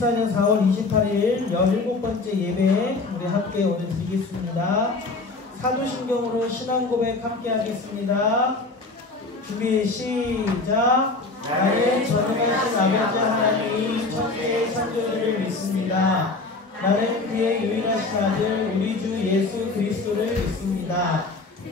2024년 4월 28일 17번째 예배 우리 함께 오늘 드리겠습니다. 사도신경으로 신앙고백 함께 하겠습니다. 준비 시작. 나는 전능하신 아버지 하나님 천지의 창조주를 믿습니다. 나는 그의 유일하신 아들 우리 주 예수 그리스도를 믿습니다.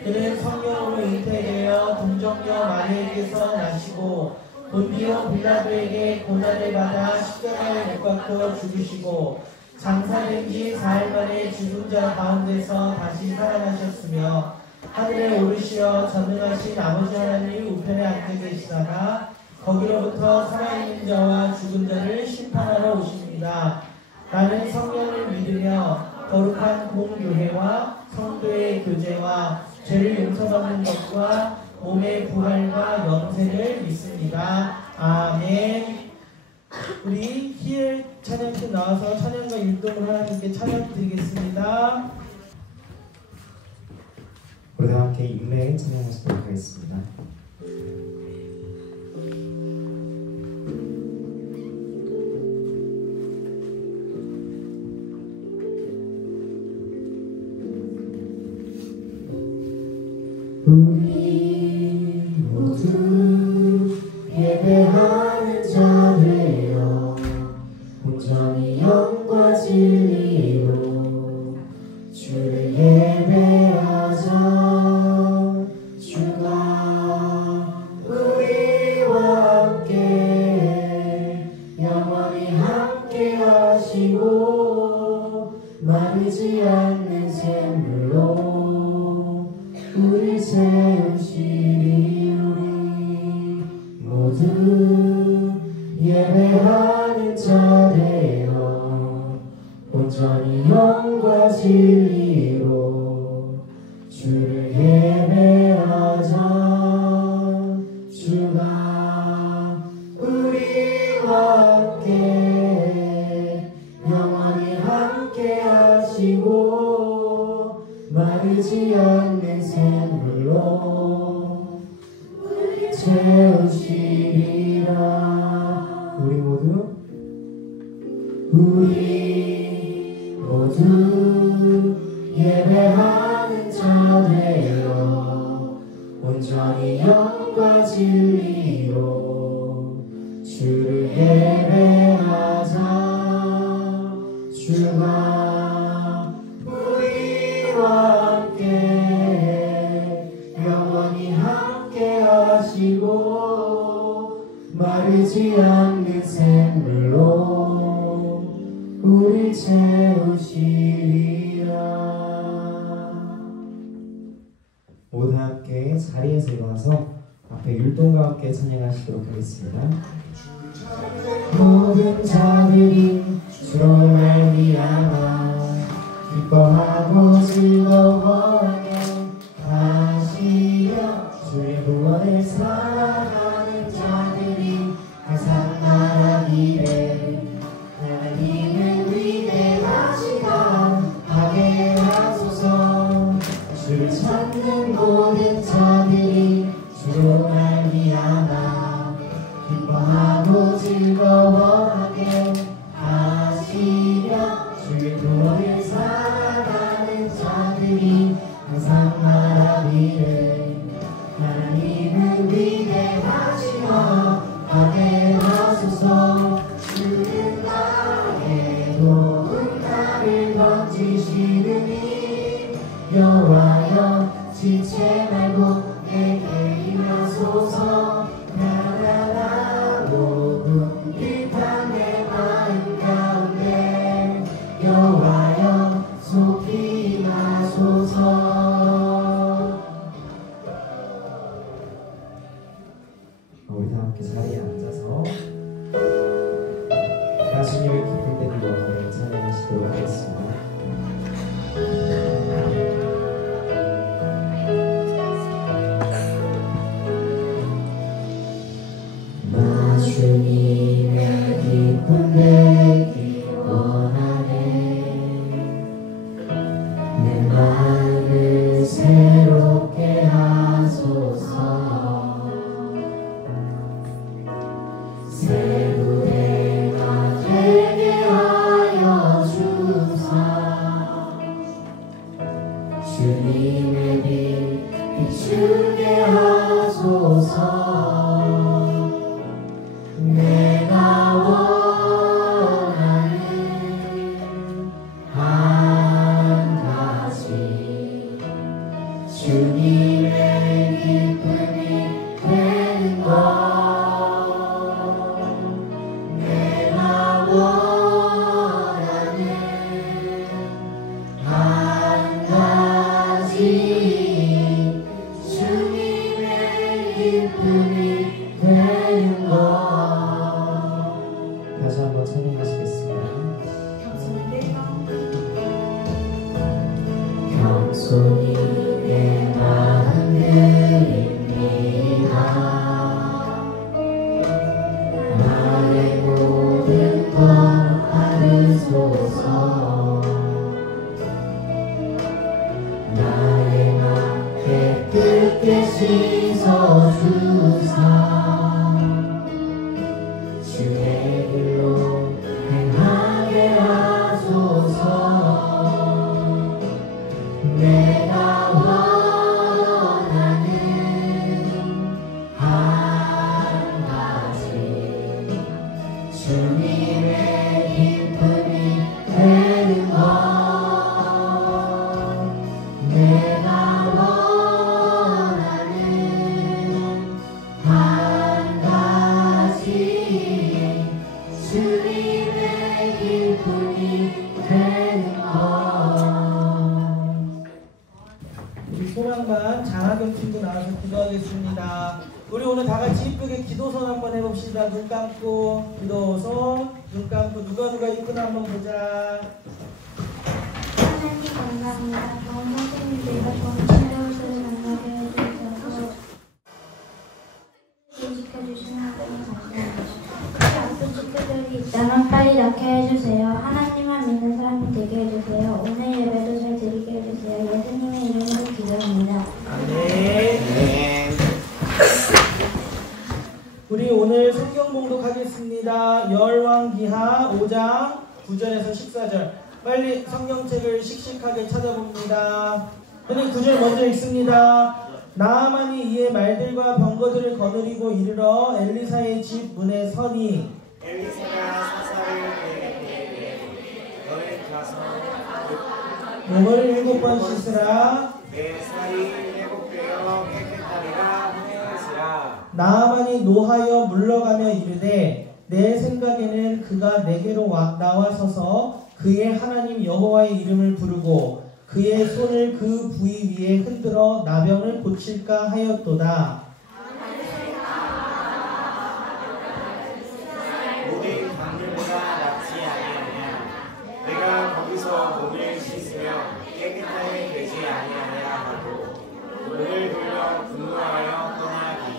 그는 성령으로 잉태되어 동정녀 마리에게서 나시고 본디오 빌라도에게 고난을 받아 십자가에 못 박혀 죽으시고 장사된 지 4일 만에 죽은 자 가운데서 다시 살아나셨으며 하늘에 오르시어 전능하신 아버지 하나님 우편에 앉아 계시다가 거기로부터 살아있는 자와 죽은 자를 심판하러 오십니다. 나는 성령을 믿으며 거룩한 공교회와 성도의 교제와 죄를 용서받는 것과 몸의 부활과 영생을 믿습니다. 아멘. 우리 희엘 찬양팀 나와서 찬양과 율동을 하나님께 찬양 드리겠습니다. 우리 함께 인내에 찬양하시도록 하겠습니다. 우리 모두 예배하는 자들여 온전히 영과 진리로 주를 예배하자. 주가 우리와 함께 영원히 함께 하시고 마르지 않는 샘물로 우리 세우시리. 우리 모두 예배하는 자 되어 온전히 영과 진리로 주를 예배하자. 주가 우리와 함께 영원히 함께 하시고 마르지 않는 샘물로 우리 채우시리라. 우리 모두 예배하는 자 되어 온전히 영과 진리로 주를 예배하자. 주가 우리와 함께 영원히 함께 하시고 마르지 않는 샘물로 우리 채우시리라. 모두 함께 자리에서 일어나서 앞에 율동과 함께 찬양하시도록 하겠습니다. 모든 자들이 주로 말미암아 기뻐하고 즐거워하게 하시며 주의 구원을 사랑하는 자들이 항상 말하기를 하나님은 위대하시다 하게 하소서. 주를 찾는 모든 자들이 주로 말미암아 기뻐하고 즐거워하게 하시며 주의 구원을 사랑하는 자들이 항상 말하기를 하나님은 위대하시다 하게 하소서. 주는 나의 도움 나를 던지시느니 여호와여 지체 말고 내게 임하소서. 편안하고 궁핍한 내 마음 가운데 여호와여 속히 임하소서. 우리 다 함께 자리에 앉아서 예수님의 기쁜 때를 영원히 찬양하시도록 하겠습니다. 하소서. 나의 맘 깨끗게 씻어주사 주의 길로 행하게 하소서. 내가 원하는 한 가지 주님의 기쁨이 되는 것. 내가 원하는 한 가지 주님의 기쁨이 되는 것. 우리 소망반 장학영 친구 나와서 기도하겠습니다. 우리 오늘 다 같이 이쁘게 기도선 한번 해봅시다. 눈 감고 기도선, 눈 감고 누가 이쁘나 한번 보자. 하나님 감사합니다. 좋은 선생님들과 좋은 친구들을 만나게 해주셔서 지켜주시는 하나님 감사합니다. 혹시 아픈 친구들이 있다면 빨리 낫게 해주세요. 하나님만 믿는 사람이 되게 해주세요. 오늘 예배도 잘 드리게 해주세요. 예수님의 이름으로 기도합니다. 아멘. 우리 오늘 성경 봉독하겠습니다. 열왕기하 5장 9절에서 14절. 빨리 성경책을 씩씩하게 찾아봅니다. 오늘 9절 먼저 읽습니다. 나아만이 이에 말들과 병거들을 거느리고 이르러 엘리사의 집 문에 서니 엘리사가 사사를 보내되 너희 가서 몸을 7번 씻으라. 내 살이 회복되어 깨끗하리라 하였으라. 나아만이 노하여 물러가며 이르되 내 생각에는 그가 내게로 나와서서 그의 하나님 여호와의 이름을 부르고 그의 손을 그 부위 위에 흔들어 나병을 고칠까 하였도다. 모든 강물보다 낫지 아니하냐. 내가 거기서 몸을 씻으며 깨끗하게 되지 아니하냐 하고 문을 돌려 분노하여 떠나가니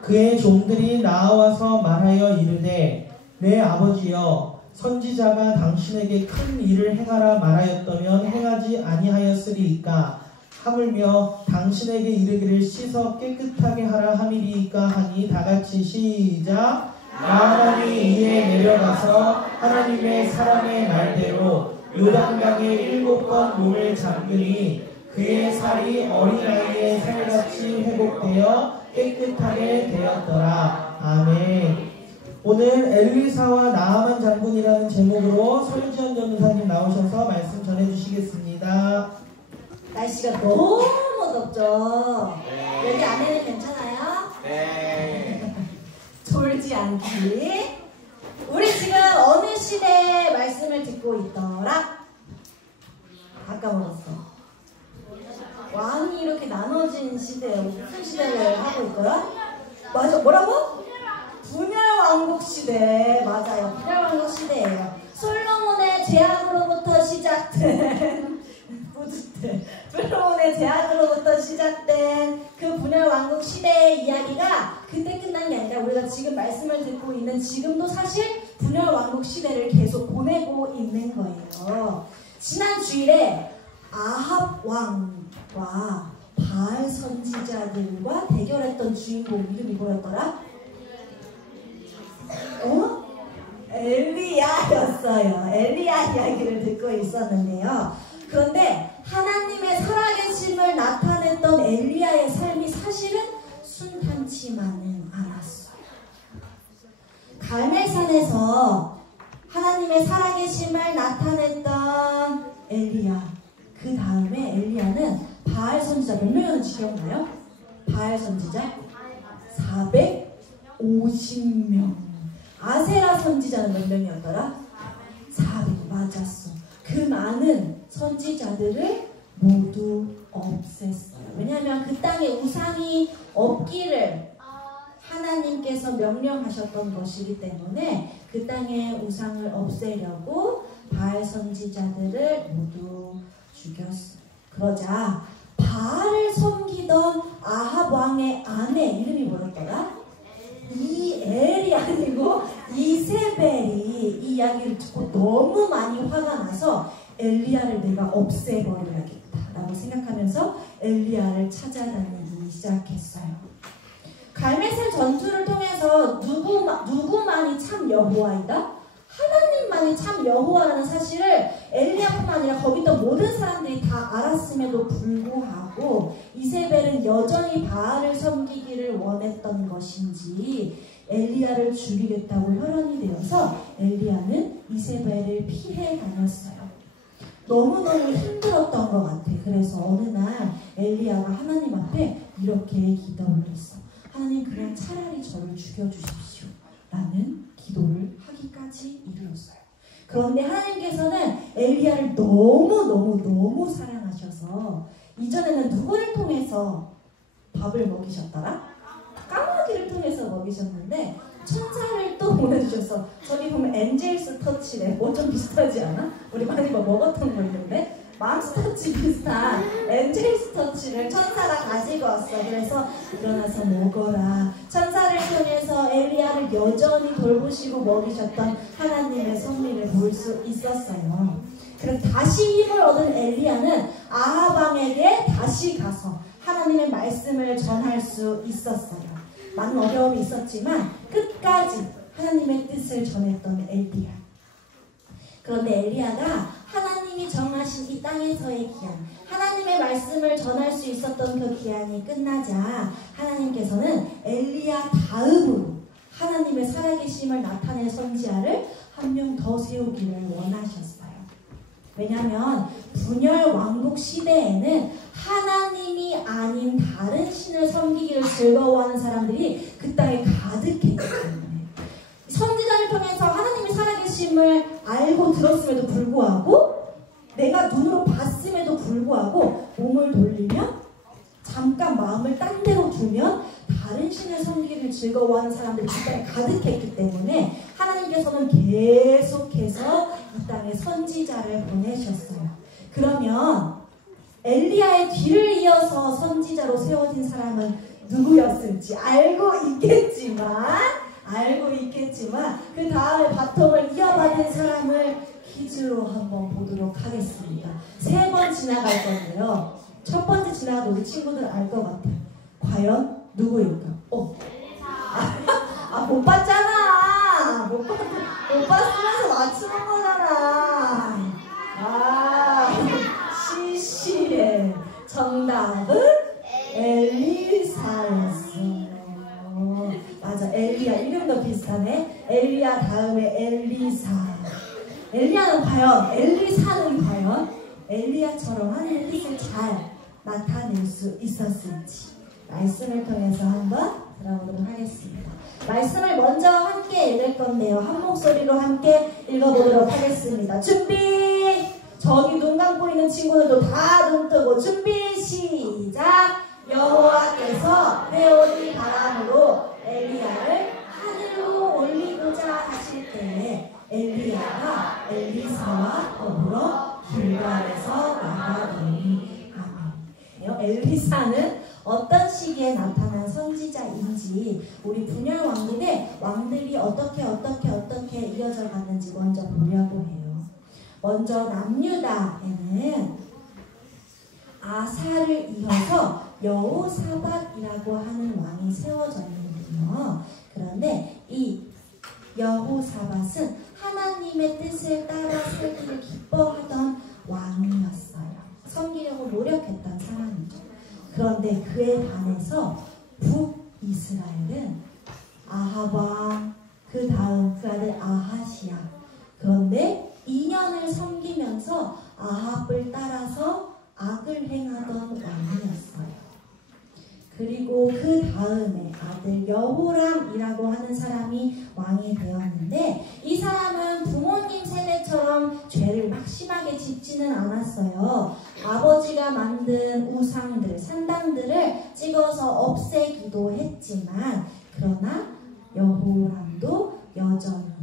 그의 종들이 나와서 말하여 이르되 내 아버지여 선지자가 당신에게 큰 일을 행하라 말하였다면 행하지 아니하였으리이까 하물며 당신에게 이르기를 씻어 깨끗하게 하라 함이리이까 하니 다같이 시작. 나아만이 이에 내려가서 하나님의 사람의 말대로 요단강에 7번 몸을 잠그니 그의 살이 어린아이의 살같이 회복되어 깨끗하게 되었더라. 아멘. 오늘 엘리사와 나아만 장군이라는 제목으로 설지현 전도사님 나오셔서 말씀 전해주시겠습니다. 날씨가 너무 덥죠? 네. 여기 안에는 괜찮아요? 네. 졸지 않기. 우리 지금 어느 시대의 말씀을 듣고 있더라? 아까 물었어. 왕이 이렇게 나눠진 시대에 무슨 시대를 하고 있더라? 맞아, 뭐라고? 분열왕국 시대. 맞아요, 분열왕국 시대예요. 솔로몬의 제약으로부터 시작된 솔로몬의 제약으로부터 시작된 그 분열왕국 시대의 이야기가 그때 끝난 게 아니라 우리가 지금 말씀을 듣고 있는 지금도 사실 분열왕국 시대를 계속 보내고 있는 거예요. 지난 주일에 아합 왕과 바알 선지자들과 대결했던 주인공 이름이 뭐였더라? 엘리야였어요. 엘리야 이야기를 듣고 있었는데요. 그런데 하나님의 살아계심을 나타냈던 엘리야의 삶이 사실은 순탄치만은 않았어요. 갈멜산에서 하나님의 살아계심을 나타냈던 엘리야, 그 다음에 엘리야는 바알 선지자 몇 명이었는지 기억나요? 바알 선지자 450명. 아세라 선지자는 몇 명이었더라? 400. 맞았어. 그 많은 선지자들을 모두 없앴어요. 왜냐하면 그 땅에 우상이 없기를 하나님께서 명령하셨던 것이기 때문에 그 땅에 우상을 없애려고 바알 선지자들을 모두 죽였어요. 그러자 바알을 섬기던 아합 왕의 아내 이름이 뭐였더라? 이엘이 아니고 이세벨이 이 이야기를 듣고 너무 많이 화가 나서 엘리야를 내가 없애버려야겠다라고 생각하면서 엘리야를 찾아다니기 시작했어요. 갈멜산 전투를 통해서 누구만이 참 여호와이다? 하나님만이 참 여호와라는 사실을 엘리야뿐만 아니라 거기 있던 모든 사람들이 다 알았음에도 불구하고 이세벨은 여전히 바알을 섬기기를 원했던 것인지 엘리야를 죽이겠다고 혈연이 되어서 엘리야는 이세벨을 피해 다녔어요. 너무너무 힘들었던 것 같아. 그래서 어느 날 엘리야가 하나님 앞에 이렇게 기도를 했어. 하나님, 그냥 차라리 저를 죽여주십시오 라는 기도를 하기까지 이르렀어요. 그런데 하나님께서는 엘리야를 너무 사랑하셔서 이전에는 누구를 통해서 밥을 먹이셨더라? 까마귀를 통해서 먹이셨는데 천사를 또 보내주셔서, 저기 보면 엔젤스 터치래. 뭐 좀 비슷하지 않아? 우리 많이 먹었던 거 있는데 맘스터치 비슷한 엔젤스 터치를 천사가 가지고 왔어. 그래서 일어나서 먹어라. 천사를 통해서 엘리야를 여전히 돌보시고 먹이셨던 하나님의 섭리를 볼 수 있었어요. 그래서 다시 힘을 얻은 엘리야는 아합 왕에게 다시 가서 하나님의 말씀을 전할 수 있었어요. 많은 어려움이 있었지만 끝까지 하나님의 뜻을 전했던 엘리야. 그런데 엘리야가 하나님이 정하신 이 땅에서의 기한, 하나님의 말씀을 전할 수 있었던 그 기한이 끝나자 하나님께서는 엘리야 다음으로 하나님의 살아계심을 나타낼 선지자를 한 명 더 세우기를 원하셨어요. 왜냐하면 분열 왕국 시대에는 하나님이 아닌 다른 신을 섬기기를 즐거워하는 사람들이 그 땅에 가득했기 때문에 선지자를 통해서 하나님의 살아계심을 알고 들었음에도 불구하고, 내가 눈으로 봤음에도 불구하고 몸을 돌리면, 잠깐 마음을 딴 데로 두면 다른 신을 섬기기를 즐거워하는 사람들이 그 땅에 가득했기 때문에 하나님께서는 계속해서 이 땅에 선지자를 보내셨어요. 그러면 엘리야의 뒤를 이어서 선지자로 세워진 사람은 누구였을지 알고 있겠지만 그 다음에 바통을 이어받은 사람을 퀴즈로 한번 보도록 하겠습니다. 3번 지나갈 건데요. 첫 번째 지나가도 우리 친구들 알 것 같아요. 과연 누구일까? 못 봤잖아. 못 봤으면서 맞추는 거잖아. 시시해. 정답은 엘리사였어. 맞아, 엘리야. 이름도 비슷하네. 엘리야 다음에 엘리사. 엘리야는 과연, 엘리사는 과연 엘리야처럼 하나님의 뜻을 잘 나타낼 수 있었을지 말씀을 통해서 한번 들어보도록 하겠습니다. 말씀을 먼저 함께 읽을 건데요. 한 목소리로 함께 읽어보도록 하겠습니다. 준비! 저기 눈 감고 있는 친구들도 다 눈 뜨고 준비 시작! 여호와께서 회오리 바람으로 엘리야를 하늘로 올리고자 하실 때에 엘리야가 엘리사와 더불어 길갈에서 나가더니. 아멘. 엘리사는 어떤 시기에 나타난 선지자인지, 우리 분열 왕국의 왕들이 어떻게 이어져 갔는지 먼저 보려고 해요. 먼저 남유다에는 아사를 이어서 여호사밧이라고 하는 왕이 세워졌는데요. 그런데 이 여호사밧은 하나님의 뜻을 따라 살기를 기뻐하던 왕이었어요. 섬기려고 노력했던 사람이죠. 그런데 그에 반해서 북이스라엘은 아합 왕, 그 다음 그 아들 아하시야. 그런데 2년을 섬기면서 아합을 따라서 악을 행하던 왕이었어요. 그리고 그 다음에 아들 여호람이라고 하는 사람이 왕이 되었는데, 이 사람은 부모님 세대처럼 죄를 막 심하게 짓지는 않았어요. 아버지가 만든 우상들, 산당들을 찍어서 없애기도 했지만, 그러나 여호람도 여전히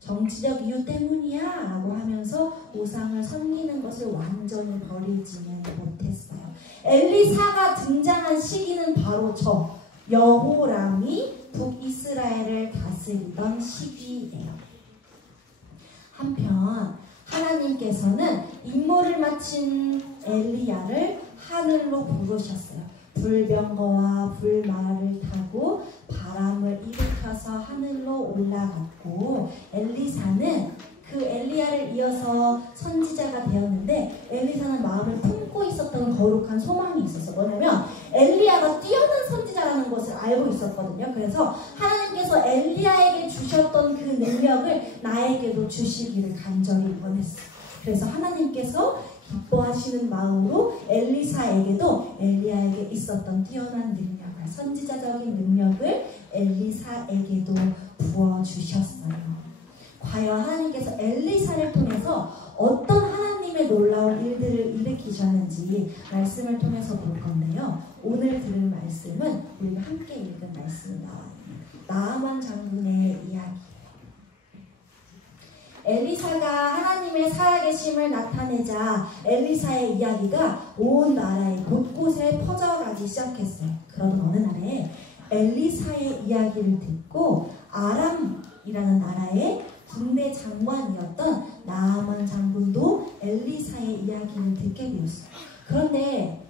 정치적 이유 때문이야 라고 하면서 우상을 섬기는 것을 완전히 버리지는 못했어요. 엘리사가 등장한 시기는 바로 저 여호람이 북이스라엘을 다스리던 시기예요. 한편 하나님께서는 임무를 마친 엘리야를 하늘로 부르셨어요. 불병거와 불마를 타고 바람을 일으켜서 하늘로 올라갔고, 엘리사는 그 엘리야를 이어서 선지자가 되었는데, 엘리사는 마음을 품고 있었던 거룩한 소망이 있었어요. 뭐냐면 엘리야가 뛰어난 선지자라는 것을 알고 있었거든요. 그래서 하나님께서 엘리야에게 주셨던 그 능력을 나에게도 주시기를 간절히 원했어요. 그래서 하나님께서 기뻐하시는 마음으로 엘리사에게도 엘리야에게 있었던 뛰어난 능력을, 선지자적인 능력을 엘리사에게도 부어주셨어요. 과연 하나님께서 엘리사를 통해서 어떤 하나님의 놀라운 일들을 일으키셨는지 말씀을 통해서 볼 건데요. 오늘 들을 말씀은 우리가 함께 읽은 말씀이 나와요. 나아만 장군의 이야기. 엘리사가 하나님의 살아계심을 나타내자 엘리사의 이야기가 온 나라의 곳곳에 퍼져가기 시작했어요. 그러던 어느 날에 엘리사의 이야기를 듣고 아람이라는 나라의 군대 장관이었던 나아만 장군도 엘리사의 이야기를 듣게 되었어요. 그런데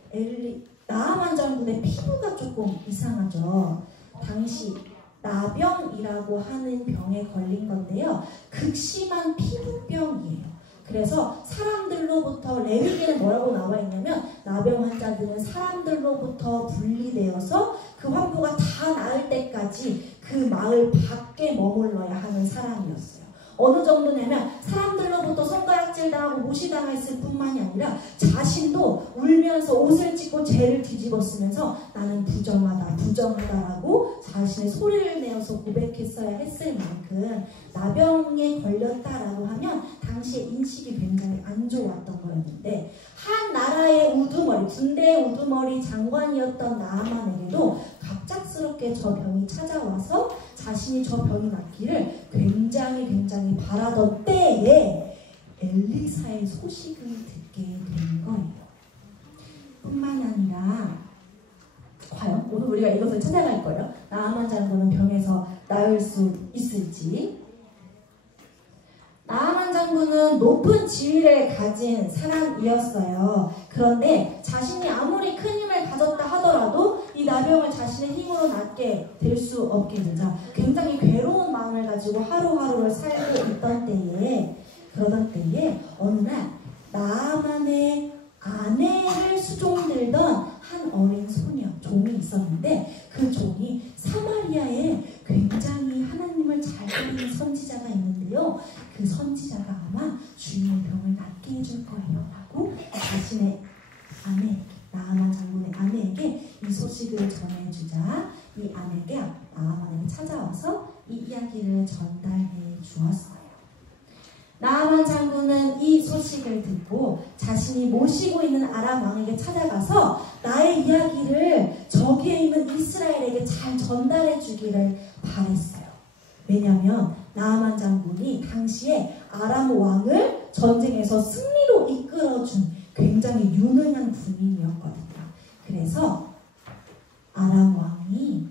나아만 장군의 피부가 조금 이상하죠. 당시 나병이라고 하는 병에 걸린 건데요. 극심한 피부병이에요. 그래서 사람들로부터, 레위기에는 뭐라고 나와 있냐면 나병 환자들은 사람들로부터 분리되어서 그 환부가 다 나을 때까지 그 마을 밖에 머물러야 하는 사람이었어요. 어느 정도냐면 사람들로부터 손가락질 당하고 무시당했을 뿐만이 아니라 자신도 울면서 옷을 찢고 죄를 뒤집어 쓰면서 나는 부정하다, 부정하다라고 자신의 소리를 내어서 고백했어야 했을 만큼 나병에 걸렸다라고 하면 당시의 인식이 굉장히 안 좋았던 거였는데, 한 나라의 우두머리, 군대의 우두머리 장관이었던 나아만에게도 갑작스럽게 저 병이 찾아와서 자신이 저 병이 낫기를 굉장히 바라던 때에 엘리사의 소식을 듣게 된 거예요. 뿐만 아니라 과연 오늘 우리가 이것을 찾아갈 거예요. 나아만 장군은 병에서 나을 수 있을지. 나아만 장군은 높은 지위를 가진 사람이었어요. 그런데 자신이 아무리 큰 힘을 가졌다 하더라도 이 나병을 자신의 힘으로 낫게 될 수 없게 되자 굉장히 괴로운 마음을 가지고 하루하루를 살고 있던 때에, 그러던 때에 어느 날 나아만의 아내를 수종들던 한 어린 소녀, 종이 있었는데, 그 종이 사마리아에 굉장히 하나님을 잘 따르는 선지자가 있는데요. 그 선지자가 아마 주인의 병을 낫게 해줄 거예요 라고 자신의 아내, 나아만 장군의 아내에게 이 소식을 전해주자 이 아내가 나아만에게 찾아와서 이 이야기를 전달해 주었어요. 나아만 장군은 이 소식을 듣고 자신이 모시고 있는 아람 왕에게 찾아가서 나의 이야기를 저기에 있는 이스라엘에게 잘 전달해 주기를 바랬어요. 왜냐하면 나아만 장군이 당시에 아람 왕을 전쟁에서 승리로 이끌어준 굉장히 유능한 군인이었거든요. 그래서 아람 왕이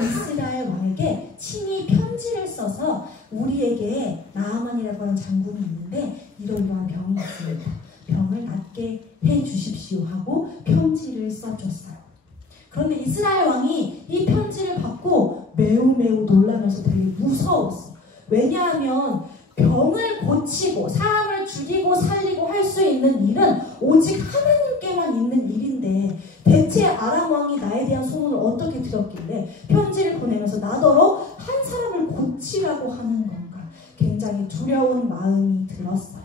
이스라엘 왕에게 친히 편지를 써서 우리에게 나아만이라고 하는 장군이 있는데 이러이러한 병이 있습니다. 병을 낫게 해 주십시오 하고 편지를 써줬어요. 그런데 이스라엘 왕이 이 편지를 받고 매우 놀라면서 되게 무서웠어요. 왜냐하면 병을 고치고 사람을 죽이고 살리고 할 수 있는 일은 오직 하나님께만 있는 일인데 대체 아람 왕이 나에 대한 소문을 어떻게 들었길래 편지를 보내면서 나더러 한 사람을 고치라고 하는 건가? 굉장히 두려운 마음이 들었어요.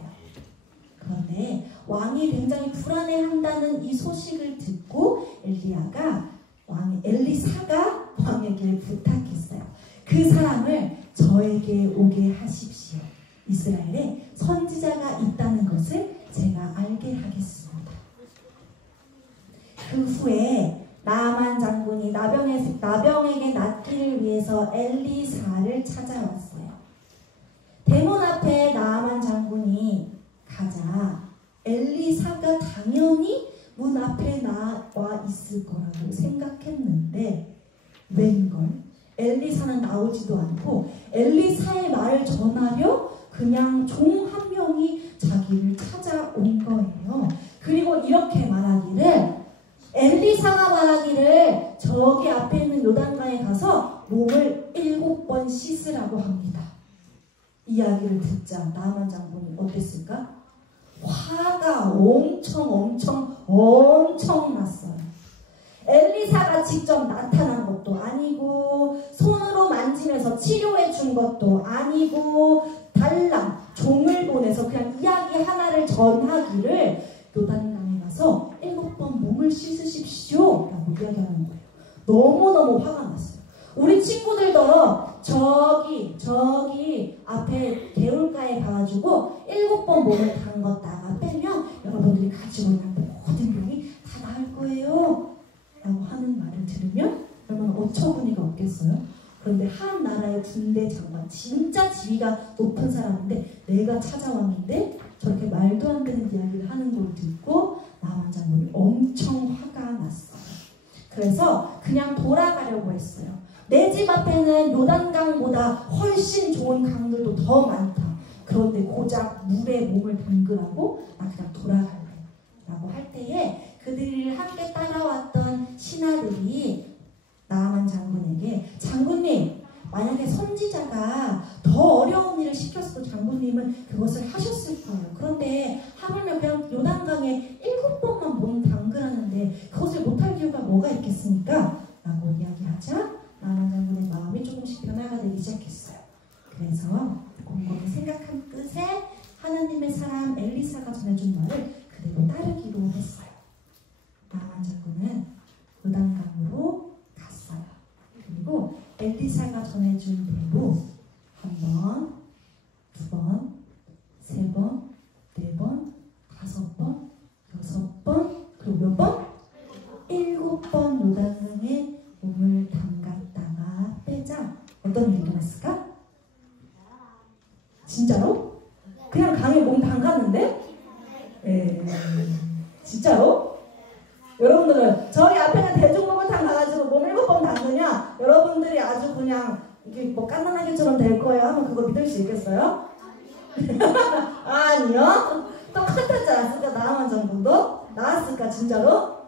그런데 왕이 굉장히 불안해한다는 이 소식을 듣고 엘리사가 왕에게 부탁했어요. 그 사람을 저에게 오게 하십시오. 이스라엘에 선지자가 있다는 것을 제가 알게 하겠습니다. 그 후에 나아만 장군이 나병에게 낫기를 위해서 엘리사를 찾아왔어요. 대문 앞에 나아만 장군이 가자 엘리사가 당연히 문 앞에 나와 있을 거라고 생각했는데 웬걸? 엘리사는 나오지도 않고 엘리사의 말을 전하려 그냥 종 한 명이 자기를 찾아온 거예요. 그리고 이렇게 말하기를, 엘리사가 말하기를 저기 앞에 있는 요단강에 가서 몸을 7번 씻으라고 합니다. 이야기를 듣자 나아만 장군이 어땠을까? 화가 엄청 났어요. 엘리사가 직접 나타난 것도 아니고 손으로 만지면서 치료해 준 것도 아니고 달랑 종을 보내서 그냥 이야기 하나를 전하기를 요단강에 가서 7번 몸을 씻으십시오 라고 이야기하는 거예요. 너무너무 화가 났어요. 우리 친구들더러 저기 앞에 개울가에 가가지고 7번 몸을 담궜다가 빼면 여러분들이 가지고 있는 모든 병이 다 나을 거예요 라고 하는 말을 들으면 여러분 어처구니가 없겠어요? 그런데 한 나라의 군대 장관, 진짜 지위가 높은 사람인데 내가 찾아왔는데 저렇게 말도 안 되는 이야기를 하는 걸 듣고 나만 장군이 엄청 화가 났어요. 그래서 그냥 돌아가려고 했어요. 내 집 앞에는 요단강보다 훨씬 좋은 강들도 더 많다. 그런데 고작 물에 몸을 담그라고 나 그냥 돌아갈래 라고 할 때에 그들을 함께 따라왔던 신하들이 나아만 장군에게, 장군님, 만약에 선지자가 더 어려운 일을 시켰어도 장군님은 그것을 하셨을 거예요. 그런데 하물며 그냥 요단강에 7번만 몸 담그라는데 그것을 못할 이유가 뭐가 있겠습니까? 라고 이야기하자 나아만 장군의 마음이 조금씩 변화가 되기 시작했어요. 그래서 곰곰이 생각한 끝에 하나님의 사람 엘리사가 전해준 말을 그대로 따르기로 했어요. 나아만 장군은 요단강으로 갔어요. 그리고 엘리사가 전해준 대로 1번, 2번, 3번, 4번, 5번, 6번, 그리고 몇 번? 7번 요단강에 몸을 담갔다가 빼자 어떤 일이 일어났을까? 진짜로? 그냥 강에 몸 담갔는데? 진짜로? 여러분들은 저희 앞에는 대중목욕탕 가가지고 몸 7번 담그냐? 여러분들이 아주 그냥 이렇게 뭐 깐난하게처럼 될 거예요 하면 그거 믿을 수 있겠어요? 아니요. 똑같았지 않았을까? 나아만 장군도? 나았을까 진짜로?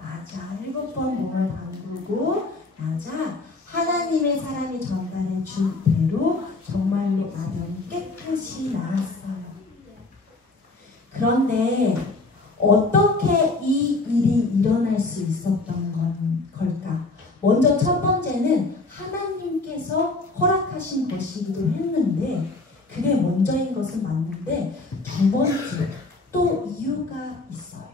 맞아. 7번 몸을 담그고 나자 하나님의 사람이 전달해 준 대로 정말로 아변이 깨끗이 나았어요. 그런데 어떻게 이 일이 일어날 수 있었던 걸까? 먼저 첫 번째는 하나님께서 허락하신 것이기도 했는데 그게 먼저인 것은 맞는데 두 번째 또 이유가 있어요.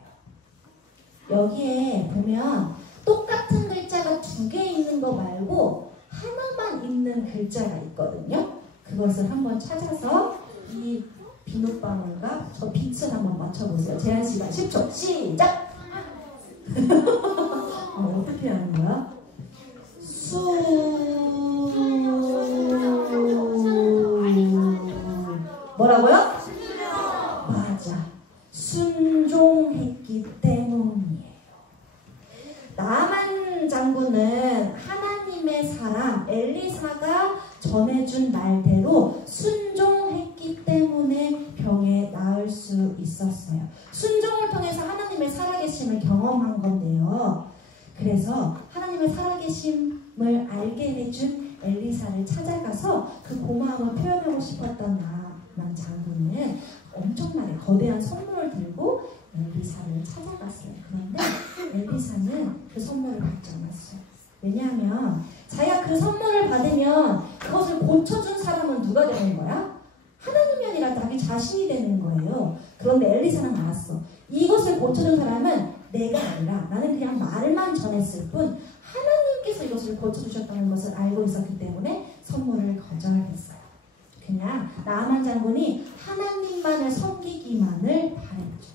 여기에 보면 똑같은 글자가 2개 있는 거 말고 하나만 있는 글자가 있거든요. 그것을 한번 찾아서 이 비눗방울과 저 빛을 한번 맞춰보세요. 제한시간 10초 시작! 어떻게 하는 거야? 뭐라고요? 맞아. 순종했기 때문이에요. 나아만 장군은 하나님의 사람 엘리사가 전해준 말대로 순종했기 때문에 병에 나을 수 있었어요. 순종을 통해서 하나님의 살아계심을 경험한 건데요. 그래서 하나님의 살아계심을 알게 해준 엘리사를 찾아가서 그 고마움을 표현하고 싶었던 나아만 장군은 엄청나게 거대한 선물을 들고 엘리사를 찾아갔어요. 그런데 엘리사는 그 선물을 받지 않았어요. 왜냐하면 자기가 그 선물을 받으면 그것을 고쳐준 사람은 누가 되는 거야? 하나님이 아니라 자기 자신이 되는 거예요. 그런데 엘리사는 알았어. 이것을 고쳐준 사람은 내가 아니라 나는 그냥 말만 전했을 뿐 하나님께서 이것을 고쳐주셨다는 것을 알고 있었기 때문에 선물을 거절했어요. 그냥 나아만 장군이 하나님만을 섬기기만을 바랬죠.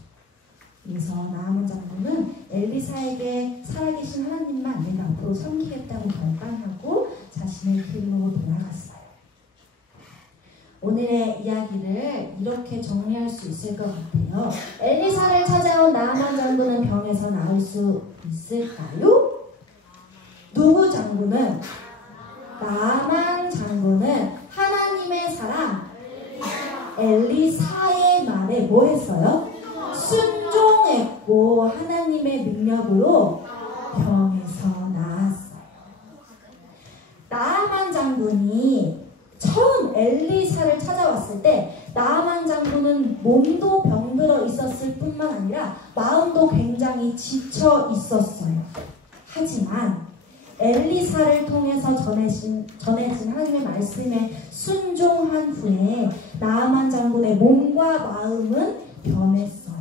그래서 나아만 장군은 엘리사에게 살아계신 하나님만 내가 앞으로 섬기겠다고 결단하고 자신의 길로 돌아갔어요. 오늘의 이야기를 이렇게 정리할 수 있을 것 같아요. 엘리사를 찾아온 나아만 장군은 병에서 나을 수 있을까요? 누구 장군? 장군은 하나님의 사람 엘리사의 말에 뭐 했어요? 순종했고 하나님의 능력으로 병에서 나았어요. 나아만 장군이 처음 엘리사를 찾아왔을 때 나아만 장군은 몸도 병들어 있었을 뿐만 아니라 마음도 굉장히 지쳐 있었어요. 하지만 엘리사를 통해서 전해진 하나님의 말씀에 순종한 후에 나아만 장군의 몸과 마음은 변했어요.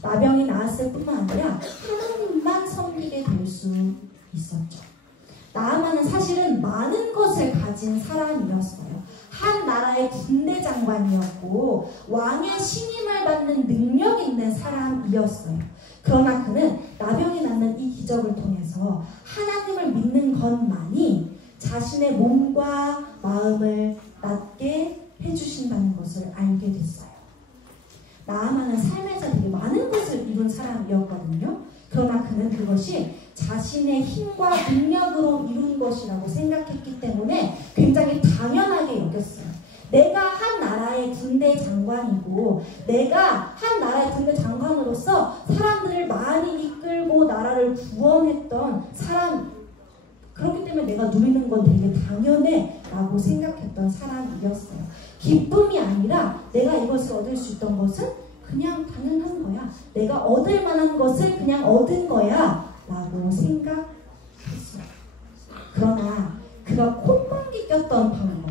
나병이 나았을 뿐만 아니라 하나님만 섬기게 될 수 있었죠. 나아만은 사실은 많은 것을 가진 사람이었어요. 한 나라의 군대 장관이었고 왕의 신임을 받는 능력 있는 사람이었어요. 그러나 그는 나병이 낫는 이 기적을 통해서 하나님을 믿는 것만이 자신의 몸과 마음을 낫게 해주신다는 것을 알게 됐어요. 나아만은 삶에서 되게 많은 것을 이룬 사람이었거든요. 그러나 그는 그것이 자신의 힘과 능력으로 이룬 것이라고 생각했기 때문에 굉장히 당연하게 여겼어요. 내가 한 나라의 군대 장관이고 내가 한 나라의 군대 장관으로서 사람들을 많이 이끌고 나라를 구원했던 사람, 그렇기 때문에 내가 누리는 건 되게 당연해 라고 생각했던 사람이었어요. 기쁨이 아니라 내가 이것을 얻을 수 있던 것은 그냥 당연한 거야. 내가 얻을 만한 것을 그냥 얻은 거야 라고 생각했어요. 그러나 그가 콧방귀 꼈던 방법,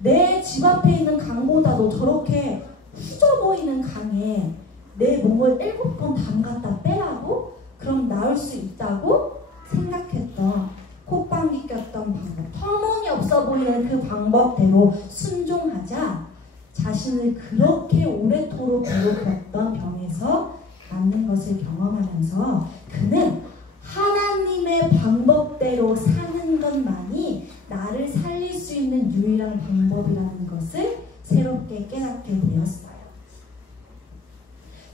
내 집 앞에 있는 강보다도 저렇게 후져 보이는 강에 내 몸을 7번 담갔다 빼라고? 그럼 나을 수 있다고 생각했던 콧방귀 꼈던 방법, 터무니없어 보이는 그 방법대로 순종하자 자신을 그렇게 오래도록 괴롭혔던 병에서 낫는 것을 경험하면서 그는 하나님의 방법대로 사는 것만이 나를 살릴 수 있는 유일한 방법이라는 것을 새롭게 깨닫게 되었어요.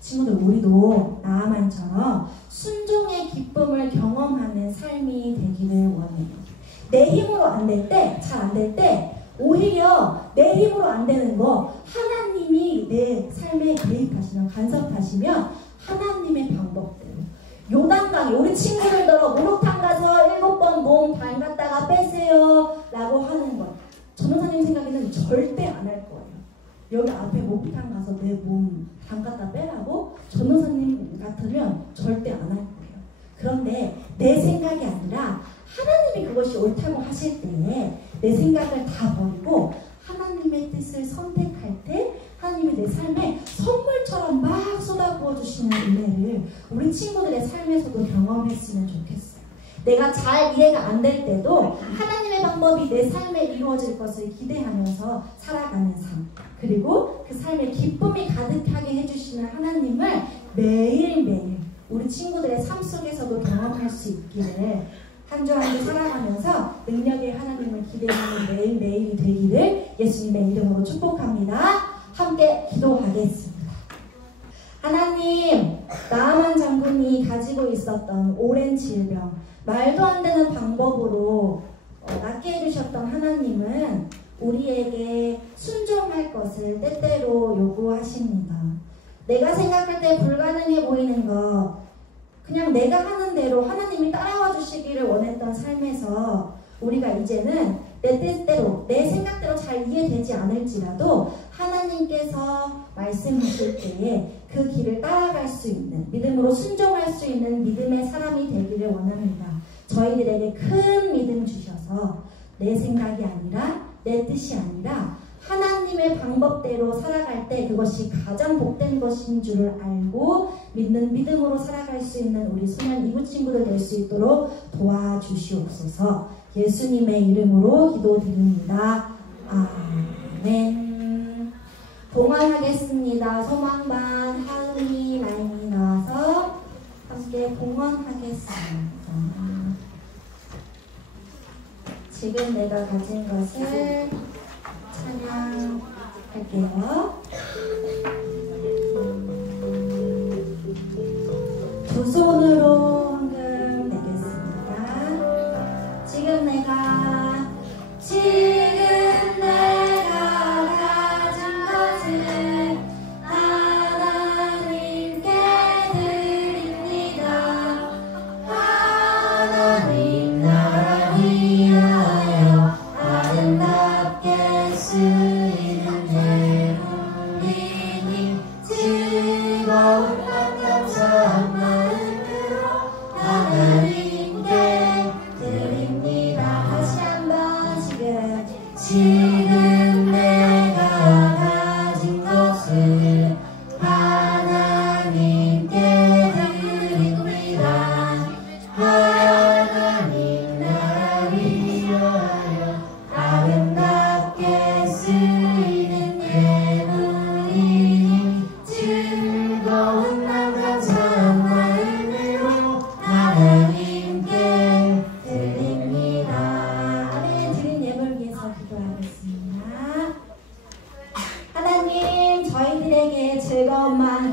친구들, 우리도 나아만처럼 순종의 기쁨을 경험하는 삶이 되기를 원해요. 내 힘으로 안 될 때, 잘 안 될 때 오히려 내 힘으로 안 되는 거 하나님이 내 삶에 개입하시면, 간섭하시면 하나님의 방법대로 요단강에 우리 친구들더러 목욕탕 가서 7번 몸 담갔다가 빼세요 라고 하는 것, 전도사님 생각에는 절대 안 할 거예요. 여기 앞에 목욕탕 가서 내 몸 담갔다 빼라고 전도사님 같으면 절대 안 할 거예요. 그런데 내 생각이 아니라 하나님이 그것이 옳다고 하실 때에 내 생각을 다 버리고 하나님의 뜻을 선택할 때 하나님이 내 삶에 선물처럼 막 쏟아부어 주시는 은혜를 우리 친구들의 삶에서도 경험했으면 좋겠어요. 내가 잘 이해가 안 될 때도 하나님의 방법이 내 삶에 이루어질 것을 기대하면서 살아가는 삶, 그리고 그 삶에 기쁨이 가득하게 해주시는 하나님을 매일매일 우리 친구들의 삶 속에서도 경험할 수 있기를, 한 주 한 주 살아가면서 능력의 하나님을 기대하는 매일매일이 되기를 예수님의 이름으로 축복합니다. 함께 기도하겠습니다. 하나님, 나아만 장군이 가지고 있었던 오랜 질병, 말도 안 되는 방법으로 낫게 해주셨던 하나님은 우리에게 순종할 것을 때때로 요구하십니다. 내가 생각할 때 불가능해 보이는 것, 그냥 내가 하는 대로 하나님이 따라와 주시기를 원했던 삶에서 우리가 이제는 내 뜻대로, 내 생각대로 잘 이해되지 않을지라도 하나님께서 말씀하실 때에 그 길을 따라갈 수 있는, 믿음으로 순종할 수 있는 믿음의 사람이 되기를 원합니다. 저희들에게 큰 믿음 주셔서 내 생각이 아니라, 내 뜻이 아니라 하나님의 방법대로 살아갈 때 그것이 가장 복된 것인 줄을 알고 믿는 믿음으로 살아갈 수 있는 우리 소년 이부 친구들 될 수 있도록 도와주시옵소서. 예수님의 이름으로 기도드립니다. 아멘. 봉헌하겠습니다. 소망반 하은이 라인이 나와서 함께 봉헌하겠습니다. 지금 내가 가진 것을 찬양할게요. 두 손으로 헌금 내겠습니다.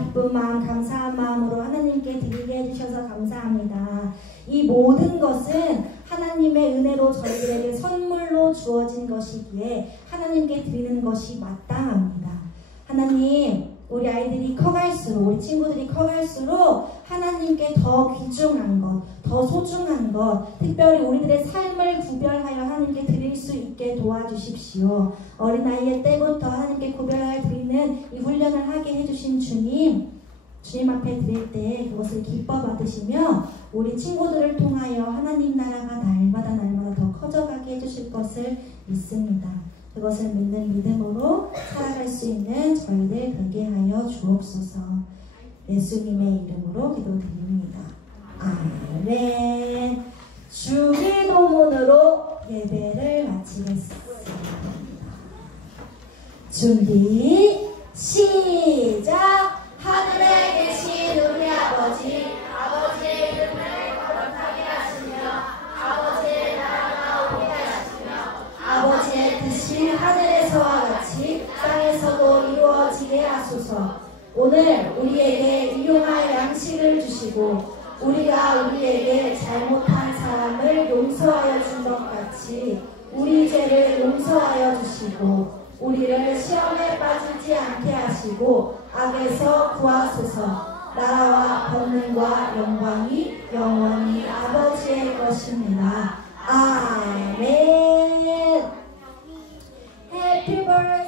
기쁜 마음, 감사한 마음으로 하나님께 드리게 해주셔서 감사합니다. 이 모든 것은 하나님의 은혜로 저희들에게 선물로 주어진 것이기에 하나님께 드리는 것이 마땅합니다. 하나님, 우리 아이들이 커갈수록, 우리 친구들이 커갈수록 하나님께 더 귀중한 것, 더 소중한 것, 특별히 우리들의 삶을 구별하여 하나님께 드릴 수 있게 도와주십시오. 어린아이의 때부터 하나님께 구별하여 드리는 이 훈련을 하게 해주신 주님 앞에 드릴 때 그것을 기뻐 받으시며 우리 친구들을 통하여 하나님 나라가 날마다 더 커져가게 해주실 것을 믿습니다. 그것을 믿는 믿음으로 살아갈 수 있는 저희들 되게 하여 주옵소서. 예수님의 이름으로 기도드립니다. 아멘. 주기도문으로 예배를 마치겠습니다. 준비 시작. 하늘에 계신 우리 아버지, 아버지의 이름을 거룩하게 하시며 아버지의 나라가 오게 하시며 아버지의 뜻이 하늘에서와 같이 땅에서도 이루어지게 하소서. 오늘 우리에게 일용할 양식을 주시고 우리가 우리에게 잘못한 사람을 용서하여 준 것 같이 우리 죄를 용서하여 주시고 우리를 시험에 빠지지 않게 하시고 악에서 구하소서. 나라와 권능과 영광이 영원히 아버지의 것입니다. 아멘. Happy birthday.